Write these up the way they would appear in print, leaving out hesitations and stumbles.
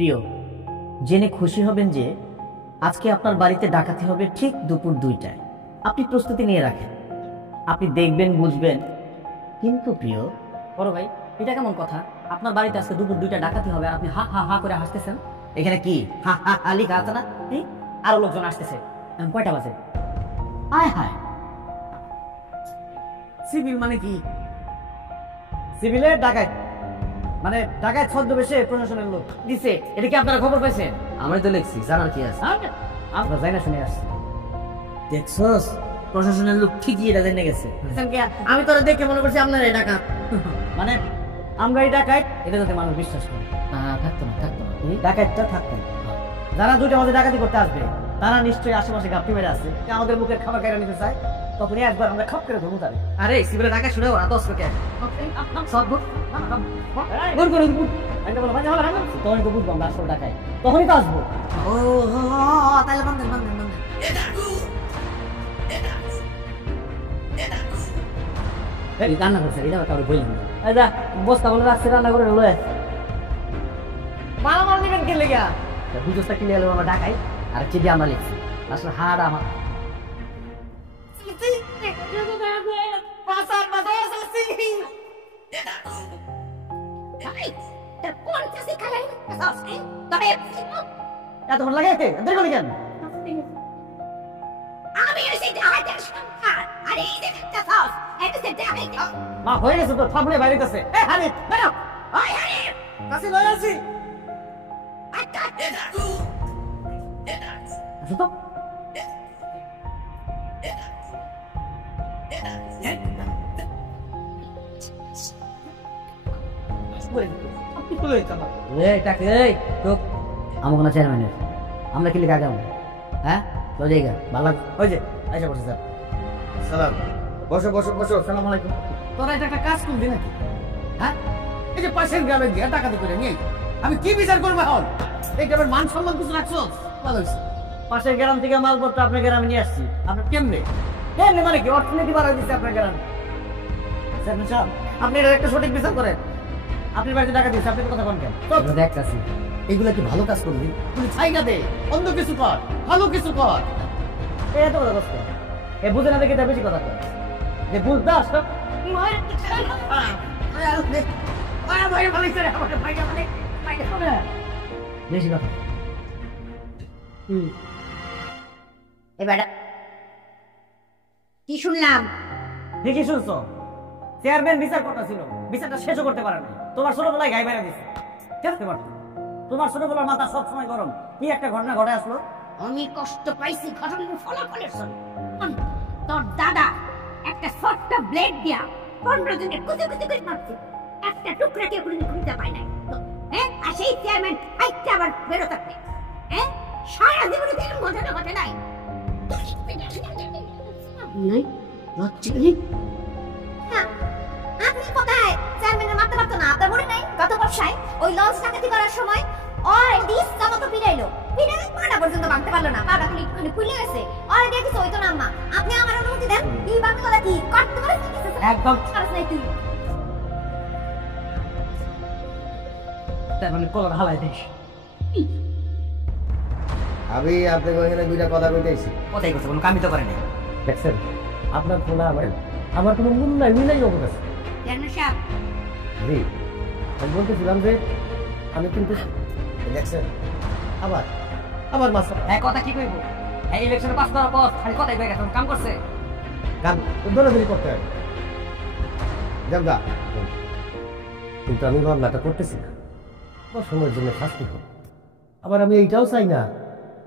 প্রিয়, জেনে খুশি হবেন যে আজকে আপনার বাড়িতে ডাকাতি হবে ঠিক দুপুর 2টায়। আপনি প্রস্তুতি নিয়ে রাখেন, আপনি দেখবেন, বুঝবেন। কিন্তু প্রিয় বড় ভাই, এটা কেমন কথা? আপনার বাড়িতে আজকে দুপুর 2টায় ডাকাতি হবে আর আপনি হা হা হা করে হাসতেছেন। এখানে কি হা হা হা লিখা আছে না? আরো লোকজন আসতেছে। কয়টা বাজে? আয় হায়, সিভিল মানে কি? সিভিলের ডাকাত মানে ডাকাত ছদ্মবেশে প্রশাসনের লোক দিছে। এটা কি আপনারা খবর পাইছেন? আমি তো লিখছি, জানার কি আছে? আমরা যাই না, শুনে আসছি। দেখছস, প্রশাসনের লোক ঠিকই এটা জেনে গেছে। আমি তোরা দেখে মনে করছি আপনারা এই ডাকাত, মানে আমরা এই ডাকাত, এটা যাতে মানুষ বিশ্বাস করে। থাকতো না ডাকাতটা থাকতো না। যারা 2টার মধ্যে ডাকাতি করতে আসবে তারা নিশ্চয়ই আশেপাশে গাপ্পি মেরে আছে, আমাদের মুখের খাবার কেড়ে নিতে চায়। তখনই একবার আমরা খাপ করে ধরবো তাদের। আরে সিভিলের ডাকাত শুনে ওরা 10 লোক তখনই তো বুঝবো আমরা আসলে ডাকাই, তখনই তো আসবো। তাহলে বান্ধেন বান্ধেন বান্ধেন রান্না করছে, এটা কারো বললাম না। বস্তা বলে রাখছে, রান্না করে লয়ে মারামার দিবেন কে লেগা? বুঝোসটা কিনে এলো আমরা ডাকাই, আর চিঠি আমরা লিখছি। আসলে হাড় আমার এত ভালো লাগে কেন? মা হয়ে গেছে তো, থামলে বাইরে গেছে। চেয়ারম্যানের আমরা কি লিখে আগাম? হ্যাঁ, জায়গা ভালো ওই যে আইসা বসে স্যার। সালাম, বসো বসো বসো। সালাম আলাইকুম। তোরা এটা একটা কাজ করবি নাকি? হ্যাঁ, এই যে পাশের গ্রামে গিয়ে টাকাতে করে নিয়ে আমি কি বিচার করবো এখন? এই গ্রামের মান সম্মান কিছু রাখছো? ভালো হয়েছে, পাশের গ্রাম থেকে মালপত্র আপনার গ্রামে নিয়ে আসছি। আপনার কেমনে কেমনে মানে কি অর্থনীতি বাড়াই দিচ্ছে আপনার গ্রামে? আপনি এটা একটা সঠিক বিচার করেন। আপনি বাড়িতে টাকা দিচ্ছে, আপনি কথা বলেন কেন? দেখতেছি এগুলা কি ভালো কাজ করবি? তুমি চাই না দে, অন্য কিছু কর, ভালো কিছু কর। এটা তো কথা কষ্ট এ বুঝে না দেখে তার বেশি কথা কর। যে বুঝতে আসতো বেশি কথা। এবার কি শুনলাম? ঠিকই শুনছো, চেয়ারম্যান বিচার করতেছিল, বিচারটা শেষও করতে পারে না। তোমার ছোটবেলায় গায়ে বেড়া দিচ্ছে, খেলতে পারতো। তোমার ছোটবেলার মাথা সবসময় গরম। কি একটা ঘটনা ঘটে আসলো, আমি কষ্ট পাইছি ঘটনার ফলাফলের জন্য। তোর দাদা একটা ছোট্ট ব্লেড দিয়া 15 জনের কুচি কুচি করে মারছে, একটা টুকরা কেউ কোনো খুঁজে পায় নাই। হ্যাঁ, আর সেই চেয়ারম্যান আইতে আবার বেরো থাকতে। হ্যাঁ, সারা জীবনে এরকম ঘটনা ঘটে নাই। আপনি কোথায়? চেয়ারম্যানের মারতে পারতো না? আপনার মনে নাই গত বর্ষায় ওই লঞ্চ ডাকাতি করার সময় ওর ডিস কামতো পিড়াইলো, পিড়াইলে পাটা পর্যন্ত ভাঙতে পারলো না, পাটা খুলে খুলে গেছে। ওর দিয়ে কিছু হইতো না। আম্মা, আপনি আমার অনুমতি দেন, এই বাংলা কথা কি করতে পারে? কি কিছু একদম ছাড়ছ নাই তুই। তার মানে কলার হালাই দিস। আমি আপনাকে ওইখানে 2টা কথা কইতেছি। কথাই করছে, কোনো কামই তো করে নাই। দেখছেন আপনার ফোন আমার কোনো মূল নাই, মিলাই অবকাশ। চেয়ারম্যান সাহেব, জি আমি বলতেছিলাম যে আমি কিন্তু দেখছেন আবার আবার মাস হ্যাঁ কথা কি কইব? এই ইলেকশনে পাস করার পর খালি কথাই কই গেছে, কাম করছে। কাম দৌড়াদৌড়ি করতে হয়। জামদা, কিন্তু আমি মামলাটা করতেছি না, সময়ের জন্য শাস্তি হোক। আবার আমি এইটাও চাই না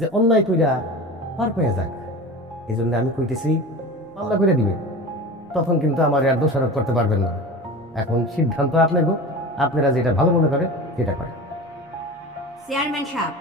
যে অন্যায় কইরা পার পেয়ে যাক। এই জন্য আমি কইতেছি মামলা করে দিবে, তখন কিন্তু আমার আর দোষারোপ করতে পারবেন না। এখন সিদ্ধান্ত আপনাকে, আপনারা যেটা ভালো মনে করে সেটা করেন। চেয়ারম্যান সাহেব,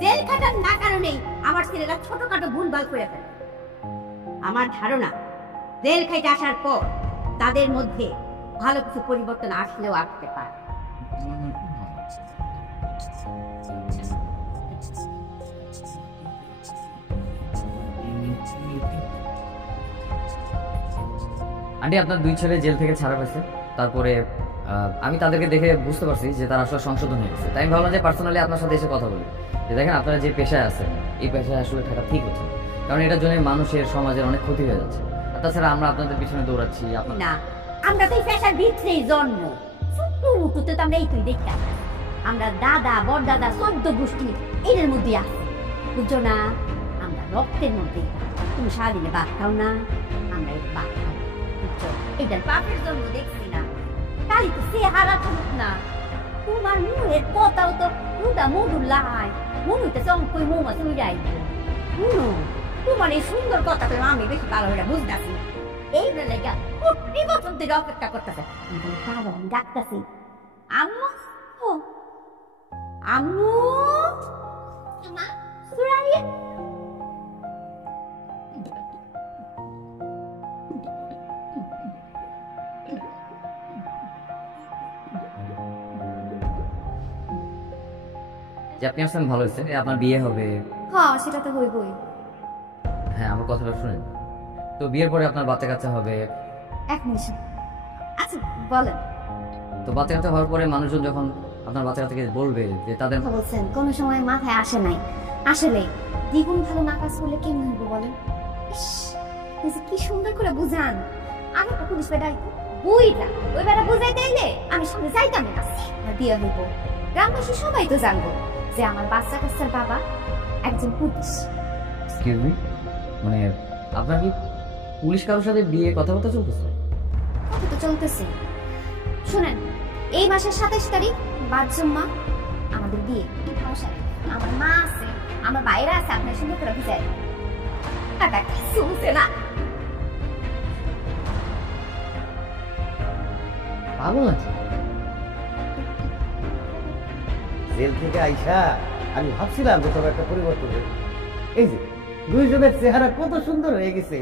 জেল খাটার না কারণেই আমার ছেলেরা ছোটখাটো ভুলভাল করে ফেলে। আমার ধারণা জেল খাইতে আসার পর তাদের মধ্যে ভালো কিছু পরিবর্তন আসলেও আসতে পারে। আন্টি, আপনার 2 ছেলে জেল থেকে ছাড়া পেয়েছে, তারপরে আমি তাদেরকে দেখে বুঝতে পারছি যে তারা আসলে সংশোধন হয়ে গেছে, তাই আমি ভাবলাম যে পার্সোনালি আপনার সাথে এসে কথা বলি, যে দেখেন আপনারা যে পেশায় আছেন এই পেশায় আসলে থাকা ঠিক হচ্ছে না। কারণ এটার জন্য মানুষের সমাজের অনেক ক্ষতি হয়ে যাচ্ছে। আর তাছাড়া আমরা আপনাদের পিছনে দৌড়াচ্ছি আপনার না, আমরা তো এই পেশার ভিতরেই জন্ম, ছোট্ট মুটুতে তো আমরা এই তুই দেখতে আসি। আমরা দাদা বড়দাদা 14 গোষ্ঠী এদের মধ্যে আছে, বুঝছো না? আমরা রক্তের মধ্যে। তুমি সারাদিনে ভাত খাও না, আমরা এই ভাত খাও, বুঝছো? এটার বাপের জন্ম দেখছি না, তাই তো সে হারা করুক না। তোমার মুহের কথাও তো মুদা মধুর লাই, মনে হইতেছে অঙ্কই মৌমাছি উড়াই। শুনো, তোমার এই সুন্দর কথাটা আমি বেশি ভালো হয়ে বুঝতেছি। এই বেলায় প্রতি বছর থেকে অপেক্ষা করতেছে। আমি ডাকতেছি, আম্মু আম্মু সুরাইয়া। যে আপনি আসছেন ভালো হয়েছে, আপনার বিয়ে হবে। হ্যাঁ সেটা তো হইবই। হ্যাঁ, আমার কথাটা শুনেন। তো বিয়ের পরে আপনার বাচ্চা কাচ্চা হবে। এক মিনিট, আচ্ছা বলেন। তো বাচ্চা কাচ্চা হওয়ার পরে মানুষজন যখন আপনার বাচ্চা কাচ্চাকে বলবে যে তাদের কথা বলছেন, কোনো সময় মাথায় আসে নাই। আসলে দ্বিগুণ ভালো না কাজ করলে কেমন হইব বলেন? ইস, আপনি যে কি সুন্দর করে বুঝান। আমি তো পুলিশ বেড়াই বুইটা, ওই বেড়া বুঝাইতে এলে আমি সামনে যাইতাম না। আমার বিয়ে হইব, গ্রামবাসী সবাই তো জানবো যে আমার বাচ্চা কাচ্চার বাবা একজন পুলিশ। এক্সকিউজ মি, মানে আপনার কি পুলিশ কারোর সাথে বিয়ে কথাবার্তা চলতেছে? কথা তো চলতেছে। শুনেন, এই মাসের 27 তারিখ বাচ্চুম্মা আমাদের বিয়ে। সমস্যা নেই, আমার মা আছে, আমার বাইরে আছে, আপনার সুন্দর করে বুঝাই। টাকা কিছু বুঝে না। পাগল আছে জেল থেকে আইসা আমি ভাবছিলাম যে তোমার একটা পরিবর্তন হবে। এই যে দুইজনের চেহারা কত সুন্দর হয়ে গেছে।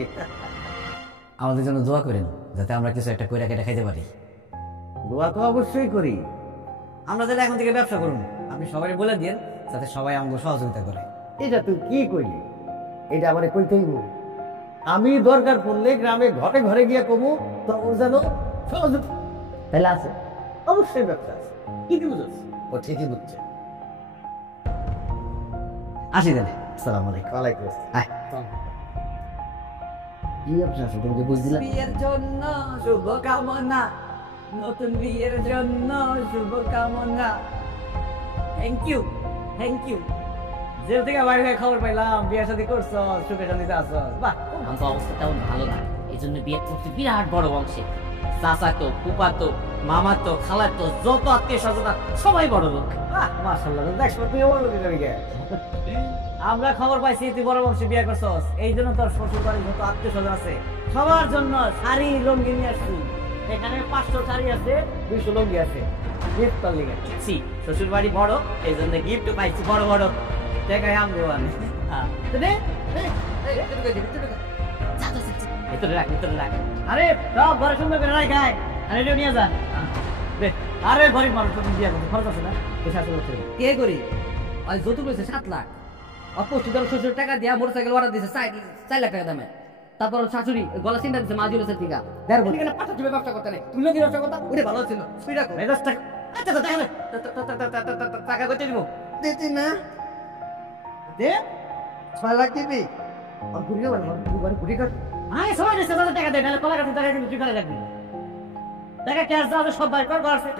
আমাদের জন্য দোয়া করেন যাতে আমরা কিছু একটা কইরা কেটে খাইতে পারি। দোয়া তো অবশ্যই করি। আমরা যাতে এখন থেকে ব্যবসা করুন, আপনি সবাই বলে দিন যাতে সবাই আমাকে সহযোগিতা করে। এটা তুই কি কইলি? এটা আমার কইতেই হইব। আমি দরকার পড়লে গ্রামে ঘরে ঘরে গিয়ে কমু, তখন যেন সহযোগ। তাহলে আছে অবশ্যই ব্যবসা আছে। কি কি বুঝছ? ও ঠিকই বুঝছে। আসি দেন। আসসালামু আলাইকুম। ওয়ালাইকুম আসসালাম। কি ব্যবসা আছে তুমি যে বুঝদিলা? বিয়ের জন্য শুভ কামনা, নতুন বিয়ের জন্য শুভ কামনা। Thank you, thank you. Jail থেকে বাইরে হয়ে খবর পাইলাম বিয়ে শাদী করছো, সুখে শান্তিতে আছো। বাহ, আমার তো অবস্থা তেমন ভালো না, এই জন্য বিয়ে করতে বিরাট বড় বংশে। চাচা তো, ফুপা তো, মামা তো, খালা তো, যত আত্মীয় স্বজন সবাই বড় লোক। বাহ, মাশাআল্লাহ। দেখছো তুই বড় লোকের দিকে। আমরা খবর পাইছি তুই বড় বংশে বিয়ে করছস, এই জন্য তোর শ্বশুর বাড়ির যত আত্মীয় স্বজন আছে সবার জন্য শাড়ি লুঙ্গি নিয়ে আসছি। এখানে 500 শাড়ি আছে, 200 লুঙ্গি আছে। গিফট তোর লিগে ছি, শ্বশুর বাড়ি বড়, এই জন্য গিফট পাইছি বড় বড়। দেখাই আমি আমি তো দে, ভিতরে রাখ, ভিতরে রাখ। আরে সব ঘরে সুন্দর করে রাখ গায়। আরে এটা নিয়ে যা দে। আরে গরিব মানুষ তুমি বিয়ে করতে খরচ আছে না, বেশি আসলে হচ্ছে না। কে করি? আর যৌতুক রয়েছে 7 লাখ। অপুষ্টিকর শ্বশুর টাকা দিয়া মোটরসাইকেল অর্ডার দিয়েছে 4 লাখ টাকা দামে। তারপর শাশুড়ি গলা চিন্তা দিচ্ছে মাঝুল আছে ঠিক আছে। এখানে 5 ব্যবসা করতে নেই, তুমি লোকের ব্যবসা করতে ওটা ভালো ছিল। স্পিড রাখো। মেজাজটা আচ্ছা টাকা নে। টাকা কত দিব? দিতি না? দে 6 লাখ দিবি? আর ঘুরিয়ে বল, দুবারে ঘুরি কাট। আয় সবাই দেশে তাদের টাকা দে, নাহলে কলা গাছের টাকা কিন্তু তুই করে রাখবি। টাকা ক্যাশ দাও সব বাইর কর আছে।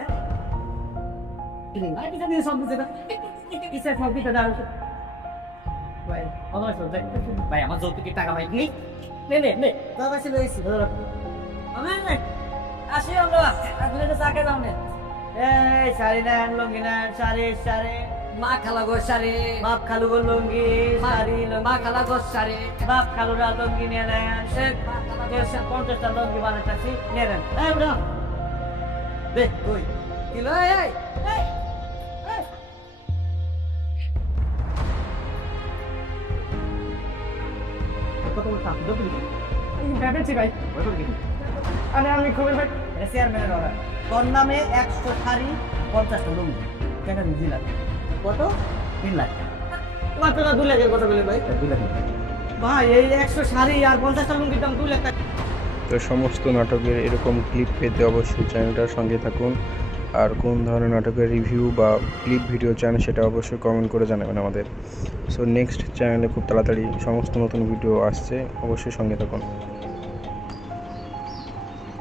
আরে কিছু দিয়ে সব দিতে না, কিসে সব দিতে দাও। ভাই অনলাইন সব দেখ ভাই আমার যৌতুকের টাকা ভাই নেই। নে নে নে দাদা ছিল এসি দাদা আমি আসি আমরা আপনি তো চাকে দাও নে। এই শাড়ি নেন, লুঙ্গি নেন, শাড়ি শাড়ি মা খালা গো শাড়ি, বাপ খালু গো লুঙ্গি শাড়ি মা খালা গো শাড়ি, বাপ খালুরা লুঙ্গি নিয়ে নেন। 50টা লুঙ্গি বানাচ্ছি নিয়ে নেন। এই বুড়া দে কই কিলো এই কত বড় টাকা দবি ভেবেছি ভাই আরে আমি খবর ভাই চেয়ারম্যানের অর্ডার তোর নামে 100 শাড়ি 50টা লুঙ্গি টাকা দিলাম। কত? 3 লাখ। মাত্র 2 লাখের কথা বলে ভাই। 2 লাখ। ভাই এই 100 শাড়ি আর 50টা লুঙ্গির দাম 2 লাখ টাকা। তো সমস্ত নাটকের এরকম ক্লিপ পেতে অবশ্যই চ্যানেলটার সঙ্গে থাকুন। আর কোন ধরনের নাটকের রিভিউ বা ক্লিপ ভিডিও চান সেটা অবশ্যই কমেন্ট করে জানাবেন আমাদের। সো নেক্সট চ্যানেলে খুব তাড়াতাড়ি সমস্ত নতুন ভিডিও আসছে, অবশ্যই সঙ্গে থাকুন।